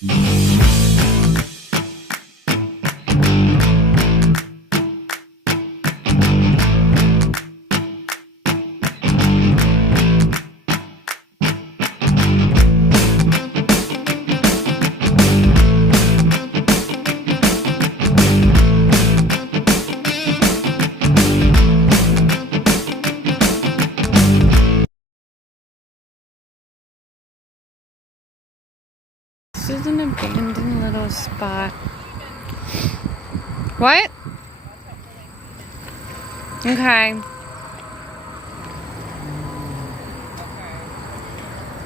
This is an abandoned little spot. What? Okay.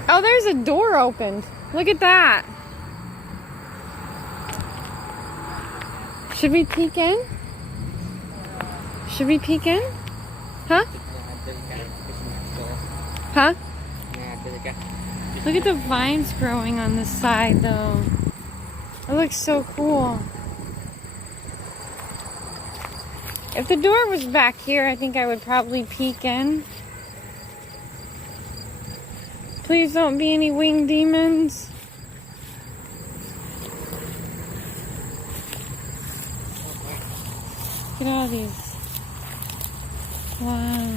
Oh, there's a door opened. Look at that. Should we peek in? Should we peek in? Huh? Huh? Look at the vines growing on the side, though. It looks so cool. If the door was back here, I think I would probably peek in. Please don't be any winged demons. Look at all these. Wow.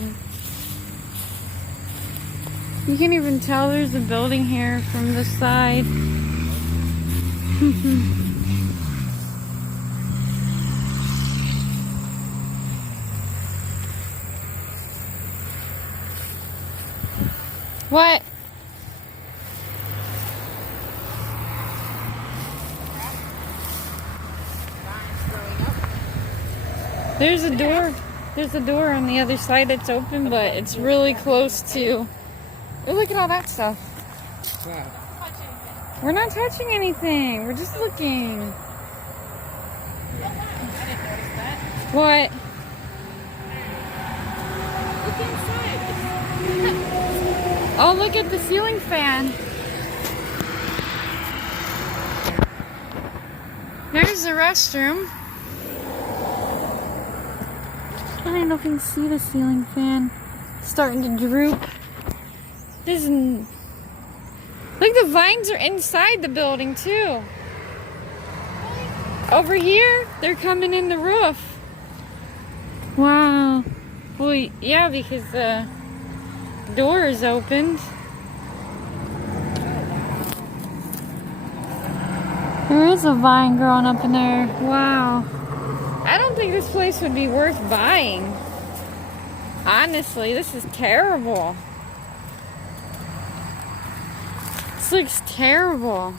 You can't even tell there's a building here from the side. What? There's a door. There's a door on the other side that's open, but it's really close to... Oh, look at all that stuff. Wow. We're not touching anything. We're just looking. I didn't notice that. What? Look inside. Oh, look at the ceiling fan. There's the restroom. I don't know if you can see the ceiling fan. It's starting to droop. Look, the vines are inside the building too. Over here, they're coming in the roof. Wow. Well, yeah, because the door is opened. There is a vine growing up in there. Wow. I don't think this place would be worth buying. Honestly, this is terrible. This looks terrible.